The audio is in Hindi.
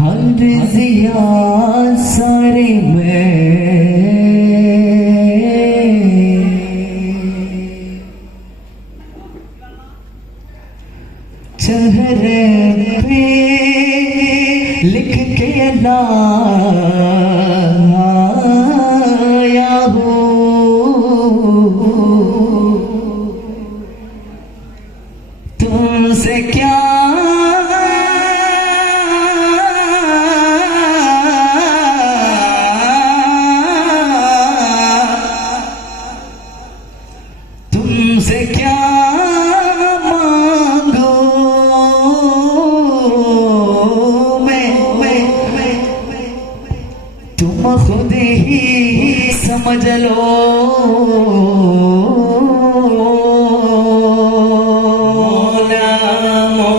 हर जिया सारे में चेहरे पे लिख के लाया हो। तुमसे क्या तुमसे क्या मांगो? मैं मैं तुम खुद ही समझ लो। मोला मो